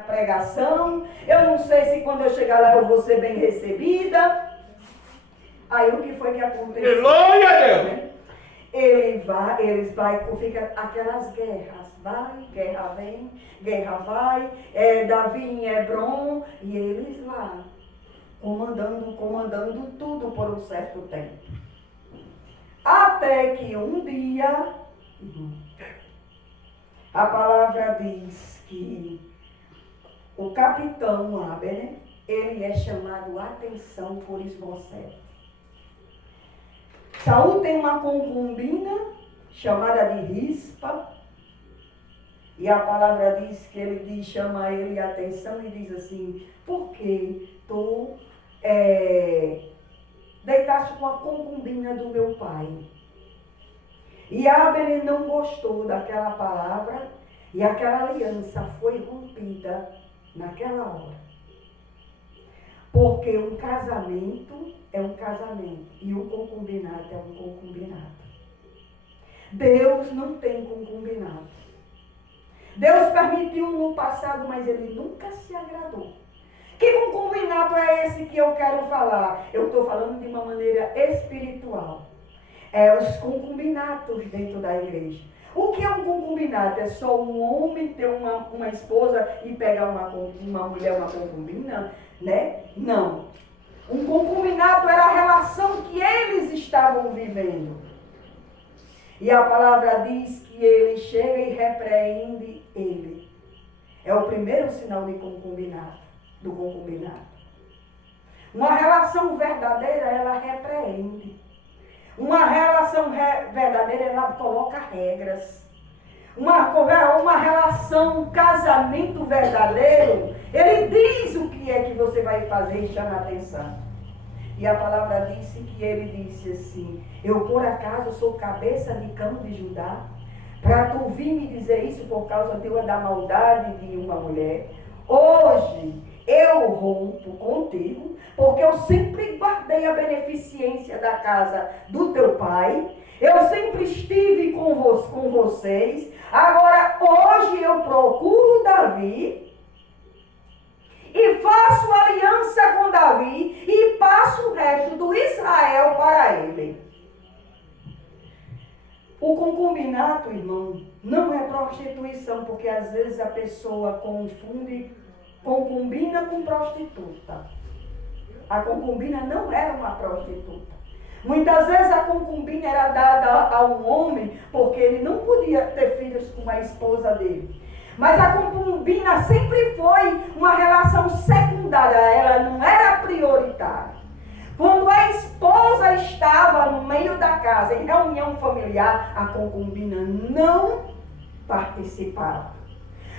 pregação, eu não sei se quando eu chegar lá eu vou ser bem recebida. Aí o que foi que aconteceu? Glória a Deus! Eles vai, fica aquelas guerras, vai, guerra vem, guerra vai, Davi em Hebron, e eles lá, comandando tudo por um certo tempo. Até que um dia, a palavra diz que o capitão Abner, ele é chamado a atenção por Isbosete. Saul tem uma concubina chamada de Rispa, e a palavra diz que ele chama ele a atenção e diz assim: por que tu deitaste com a concubina do meu pai? E Abner não gostou daquela palavra, e aquela aliança foi rompida naquela hora. Porque um casamento é um casamento e o concubinato é um concubinato. Deus não tem concubinato. Deus permitiu no passado, mas ele nunca se agradou. Que concubinato é esse que eu quero falar? Eu estou falando de uma maneira espiritual. É os concubinatos dentro da igreja. O que é um concubinato? É só um homem ter uma esposa e pegar uma mulher, uma concubina? Né? Não. Um concubinato era a relação que eles estavam vivendo. E a palavra diz que ele chega e repreende ele. É o primeiro sinal de concubinato, do concubinato. Uma relação verdadeira, ela repreende. Uma relação verdadeira, ela coloca regras. Uma relação, um casamento verdadeiro, ele diz o que é que você vai fazer e chama a atenção. E a palavra disse que ele disse assim: eu por acaso sou cabeça de cão de Judá, para tu vir me dizer isso por causa da maldade de uma mulher. Hoje eu rompo contigo, porque eu sempre guardei a beneficência da casa do teu pai. Eu sempre estive com vocês. Agora, hoje eu procuro Davi e faço aliança com Davi e passo o resto do Israel para ele. O concubinato, irmão, não é prostituição, porque às vezes a pessoa confunde concubina com prostituta. A concubina não era uma prostituta. Muitas vezes a concubina era dada a um homem porque ele não podia ter filhos com a esposa dele. Mas a concubina sempre foi uma relação secundária, ela não era prioritária. Quando a esposa estava no meio da casa, em reunião familiar, a concubina não participava.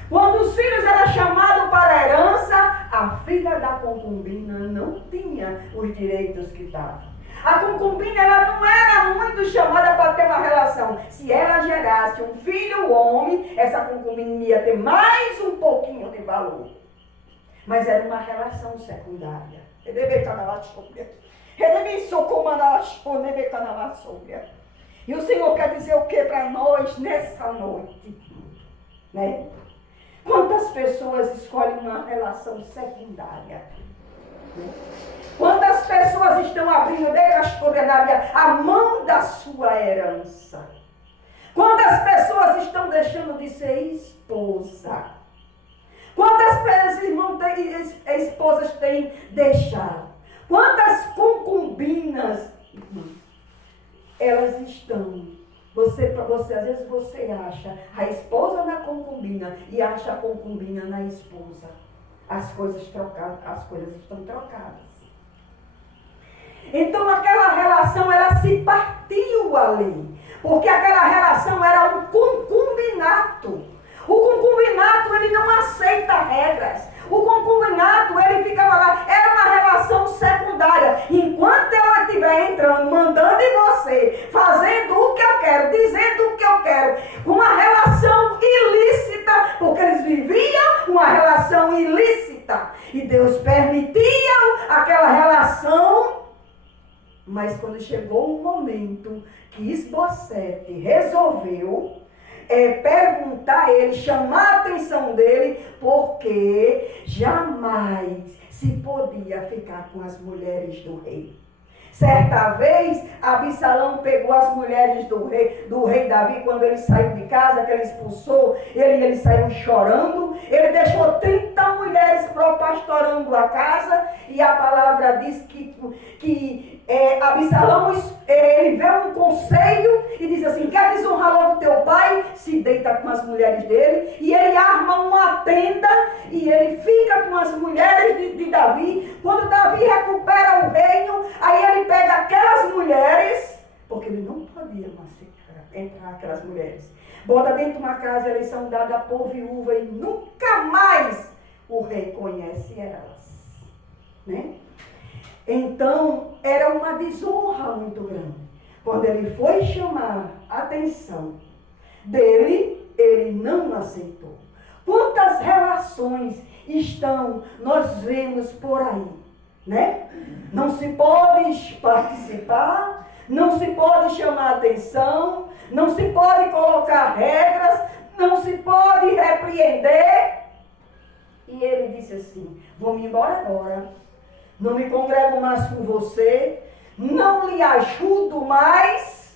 Quando os filhos eram chamados para a herança, a filha da concubina não tinha os direitos que dava. A concubina, ela não era muito chamada para ter uma relação. Se ela gerasse um filho homem, essa concubina ia ter mais um pouquinho de valor. Mas era uma relação secundária. E o Senhor quer dizer o que para nós nessa noite? Né? Quantas pessoas escolhem uma relação secundária? Né? Quantas pessoas estão abrindo a mão da sua herança? Quantas pessoas estão deixando de ser esposa? Quantas esposas têm deixado? Quantas concubinas, elas estão? Às vezes você acha a esposa na concubina e acha a concubina na esposa. As coisas estão trocadas. Então aquela relação, ela se partiu ali. Porque aquela relação era um concubinato. O concubinato, ele não aceita regras. O concubinato, ele ficava lá, era uma relação secundária. Enquanto ela estiver entrando, mandando em você, fazendo o que eu quero, dizendo o que eu quero, uma relação ilícita, porque eles viviam uma relação ilícita. E Deus permitia aquela relação. Mas quando chegou um momento que Isbosete resolveu, perguntar a ele, chamar a atenção dele, porque jamais se podia ficar com as mulheres do rei. Certa vez, Absalão pegou as mulheres do rei Davi, quando ele saiu de casa, que ele expulsou, ele saiu chorando, ele deixou 30 mulheres pastorando a casa, e a palavra diz que Absalão, ele vê um conselho e diz assim, quer desonrar logo teu pai? Se deita com as mulheres dele, e ele arma uma tenda, e ele fica com as mulheres de Davi. Quando Davi recupera o reino, aí ele pega aquelas mulheres, porque ele não podia entrar aquelas mulheres, bota dentro de uma casa, eles são dadas por viúva e nunca mais o rei conhece elas, né? Então era uma desonra muito grande. Quando ele foi chamar a atenção dele, ele não aceitou. Quantas relações nós vemos por aí, né? Não se pode participar, não se pode chamar atenção, não se pode colocar regras, não se pode repreender. E ele disse assim, vou-me embora agora, não me congrego mais com você, não lhe ajudo mais,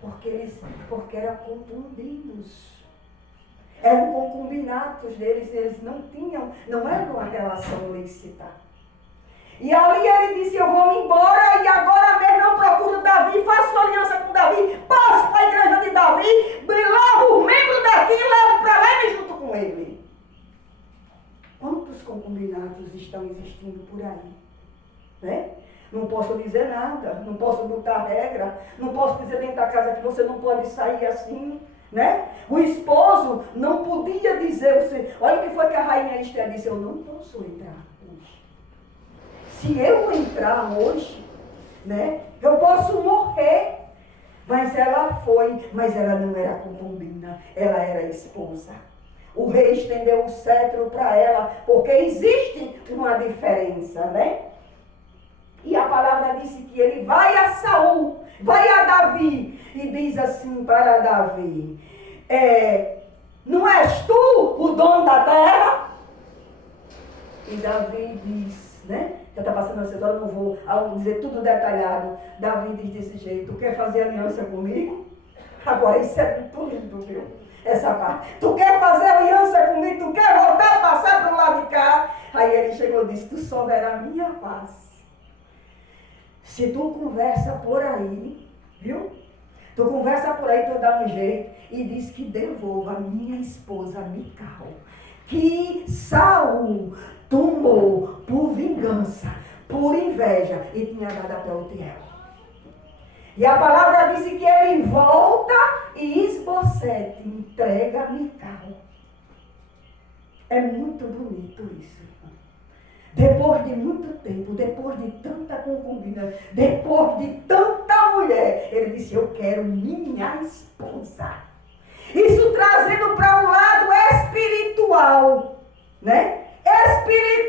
porque eram concubinos. Eram concubinatos deles, eles não era uma relação lícita. E ali ele disse, eu vou-me embora e agora mesmo eu procuro Davi, faço aliança com Davi, passo para a igreja de Davi, levo o membro daqui e levo para lá e me junto com ele. Quantos concubinatos estão existindo por aí? Né? Não posso dizer nada, não posso botar regra, não posso dizer dentro da casa que você não pode sair assim. Né? O esposo não podia dizer, olha o que foi que a rainha Esther disse, eu não posso entrar hoje. Se eu entrar hoje, né, eu posso morrer. Mas ela foi, mas ela não era concubina, ela era esposa. O rei estendeu o cetro para ela, porque existe uma diferença, né? E a palavra disse que ele vai a Saul, vai a Davi, e diz assim para Davi, não és tu o dono da terra? E Davi diz, né? Já está passando essa história, não vou dizer tudo detalhado. Davi diz desse jeito, tu quer fazer aliança comigo? Agora isso é muito lindo, viu? Essa parte. Tu quer fazer aliança comigo? Tu quer voltar a passar para o lado de cá? Aí ele chegou e disse, tu só verá a minha face. Se tu conversa por aí, viu? Tu conversa por aí, tu dá um jeito e diz que devolva a minha esposa Mical, que Saul tomou por vingança, por inveja, e tinha dado até o Tiel. E a palavra diz que ele volta e Isbosete entrega Mical. É muito bonito isso. Depois de muito tempo, depois de tanta concubina, depois de tanta mulher, ele disse, eu quero minha esposa. Isso trazendo para um lado espiritual, né?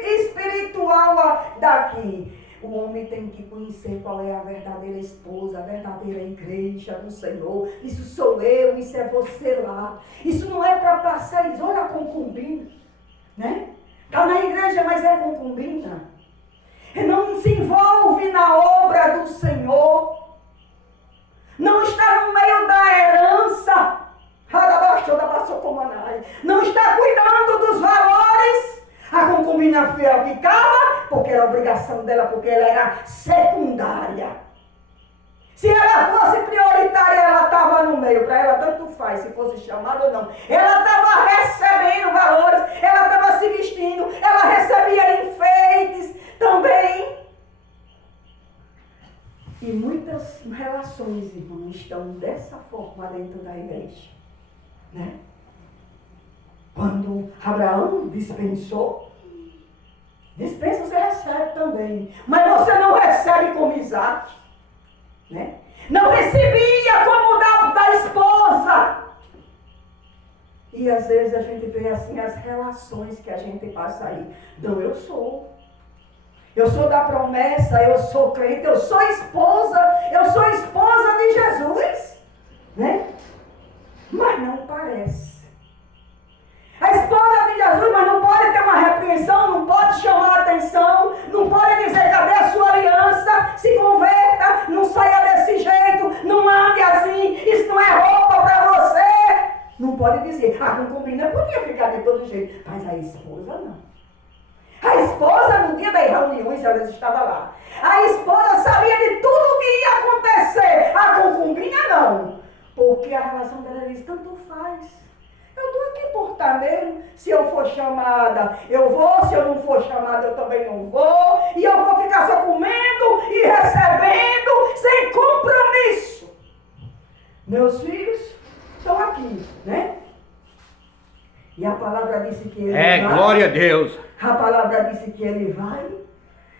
Espiritual daqui. O homem tem que conhecer qual é a verdadeira esposa, a verdadeira igreja do Senhor. Isso sou eu, isso é você lá. Isso não é para passar, olha a concubina, né? Está na igreja, mas é concubina. Não se envolve na obra do Senhor. Não está no meio da herança. Não está cuidando dos valores. A concubina fiel ficava, porque era obrigação dela, porque ela era secundária. Se ela fosse prioritária, ela estava no meio. Para ela, tanto faz, se fosse chamada ou não. Ela estava recebendo valores, ela estava se vestindo, ela recebia enfeites também. E muitas relações, irmãos, estão dessa forma dentro da igreja. Né? Quando Abraão dispensou, dispensa você recebe também. Mas você não recebe como Isaac. Né? Não recebia como da esposa. E às vezes a gente vê assim as relações que a gente passa aí. Não, eu sou da promessa, eu sou crente, eu sou esposa de Jesus, né? mas não parece. A esposa de Jesus, mas não pode ter uma repreensão, não pode chamar a atenção, não pode dizer, cadê a sua aliança? Se converta, não saia desse jeito, não ande assim, isso não é roupa para você. Não pode dizer, a concubina podia ficar de todo jeito, mas a esposa não. A esposa, no dia das reuniões, ela estava lá. A esposa sabia de tudo que ia acontecer, a concubina não. Porque a relação dela diz, tanto faz. Eu estou aqui por estar mesmo. Se eu for chamada, eu vou. Se eu não for chamada, eu também não vou. E eu vou ficar só comendo e recebendo, sem compromisso. Meus filhos estão aqui, né? E a palavra disse que ele vai. Glória a Deus. A palavra disse que ele vai